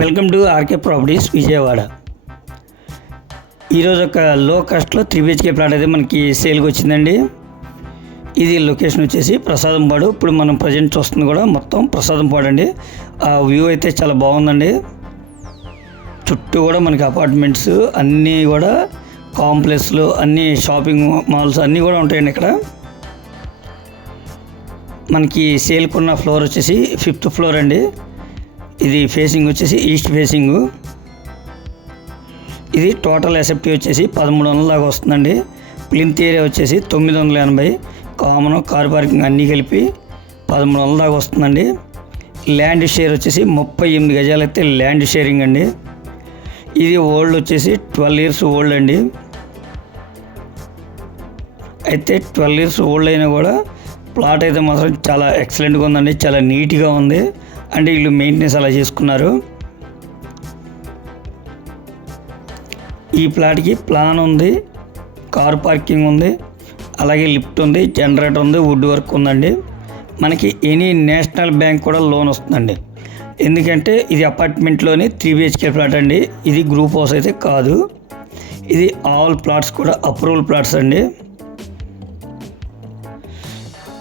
Welcome to RK properties Vijayawada. ఈరోజు ఒక లో కాస్ట్లో త్రీ బిహెచ్కే ప్లాట్ అయితే మనకి సేల్కి వచ్చిందండి. ఇది లొకేషన్ వచ్చేసి ప్రసాదం పాడు ఇప్పుడు మనం ప్రజెంట్ చూస్తుంది కూడా మొత్తం ప్రసాదంపాడు అండి. ఆ వ్యూ అయితే చాలా బాగుందండి. చుట్టూ కూడా మనకి అపార్ట్మెంట్స్ అన్నీ కూడా కాంప్లెక్స్లు అన్ని షాపింగ్ మాల్స్ అన్నీ కూడా ఉంటాయండి ఇక్కడ. మనకి సేల్కున్న ఫ్లోర్ వచ్చేసి ఫిఫ్త్ ఫ్లోర్ అండి. ఇది ఫేసింగ్ వచ్చేసి ఈస్ట్ ఫేసింగ్ ఇది టోటల్ ఎసెప్టివ్ వచ్చేసి పదమూడు వందల దాకా వస్తుందండి. ప్లింత్ ఏరియా వచ్చేసి తొమ్మిది వందల ఎనభై. కామన్ కార్ పార్కింగ్ అన్నీ కలిపి పదమూడు వందల దాకా వస్తుందండి. ల్యాండ్ షేర్ వచ్చేసి ముప్పై ఎనిమిది గజాలు అయితే ల్యాండ్ షేరింగ్ అండి. ఇది ఓల్డ్ వచ్చేసి ట్వెల్వ్ ఇయర్స్ ఓల్డ్ అండి. అయితే ట్వెల్వ్ ఇయర్స్ ఓల్డ్ అయినా కూడా ప్లాట్ అయితే మాత్రం చాలా ఎక్సలెంట్గా ఉందండి చాలా నీట్గా ఉంది. అంటే వీళ్ళు మెయింటెనెన్స్ అలా చేసుకున్నారు. ఈ ప్లాట్కి ప్లాన్ ఉంది కార్ పార్కింగ్ ఉంది అలాగే లిఫ్ట్ ఉంది జనరేటర్ ఉంది వుడ్ వర్క్ ఉందండి. మనకి ఎనీ నేషనల్ బ్యాంక్ కూడా లోన్ వస్తుందండి. ఎందుకంటే ఇది అపార్ట్మెంట్లోని త్రీ బిహెచ్కే ప్లాట్ అండి ఇది గ్రూప్ హౌస్ అయితే కాదు. ఇది ఆల్ ప్లాట్స్ కూడా అప్రూవల్ ప్లాట్స్ అండి.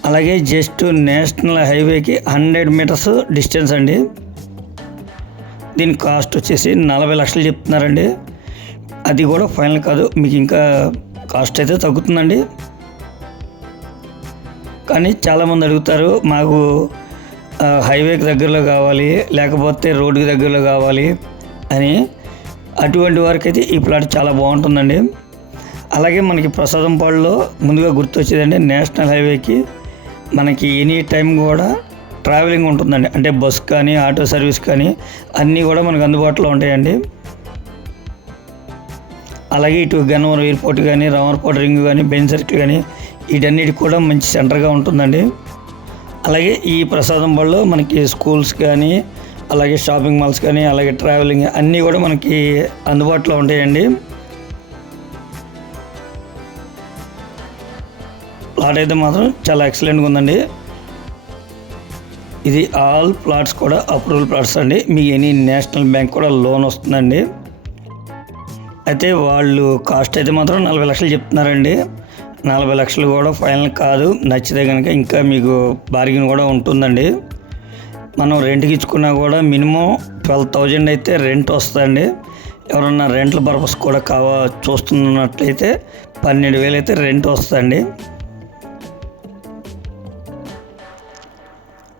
అలాగే జస్ట్ నేషనల్ హైవేకి హండ్రెడ్ మీటర్స్ డిస్టెన్స్ అండి. దీని కాస్ట్ వచ్చేసి నలభై లక్షలు చెప్తున్నారండి. అది కూడా ఫైనల్ కాదు మీకు ఇంకా కాస్ట్ అయితే తగ్గుతుందండి. కానీ చాలామంది అడుగుతారు మాకు హైవేకి దగ్గరలో కావాలి లేకపోతే రోడ్డుకి దగ్గరలో కావాలి అని. అటువంటి వారికి అయితే ఈ ప్లాట్ చాలా బాగుంటుందండి. అలాగే మనకి ప్రసాదం పాడులో ముందుగా గుర్తొచ్చేదండి నేషనల్ హైవేకి మనకి ఎనీ టైం కూడా ట్రావెలింగ్ ఉంటుందండి. అంటే బస్ కానీ ఆటో సర్వీస్ కానీ అన్నీ కూడా మనకు అందుబాటులో ఉంటాయండి. అలాగే ఇటు గన్నవరం ఎయిర్పోర్ట్ కానీ రామర్పోర్ట్ రింగ్ కానీ బెన్ సర్కిల్ కానీ వీటన్నిటికి కూడా మంచి సెంటర్గా ఉంటుందండి. అలాగే ఈ ప్రసాదం బడిలో మనకి స్కూల్స్ కానీ అలాగే షాపింగ్ మాల్స్ కానీ అలాగే ట్రావెలింగ్ అన్నీ కూడా మనకి అందుబాటులో ఉంటాయండి. ప్లాట్ అయితే మాత్రం చాలా ఎక్సలెంట్గా ఉందండి. ఇది ఆల్ ప్లాట్స్ కూడా అప్రూవల్ ప్లాట్స్ అండి. మీకు ఎనీ నేషనల్ బ్యాంక్ కూడా లోన్ వస్తుందండి. అయితే వాళ్ళు కాస్ట్ అయితే మాత్రం నలభై లక్షలు చెప్తున్నారండి. నలభై లక్షలు కూడా ఫైనల్ కాదు. నచ్చితే కనుక ఇంకా మీకు బార్గెన్ కూడా ఉంటుందండి. మనం రెంట్కి ఇచ్చుకున్నా కూడా మినిమం ట్వెల్వ్ థౌజండ్ అయితే రెంట్ వస్తుందండి. ఎవరన్నా రెంట్ల పర్పస్ కూడా కావా చూస్తున్నట్లయితే పన్నెండు వేలు అయితే రెంట్ వస్తుందండి.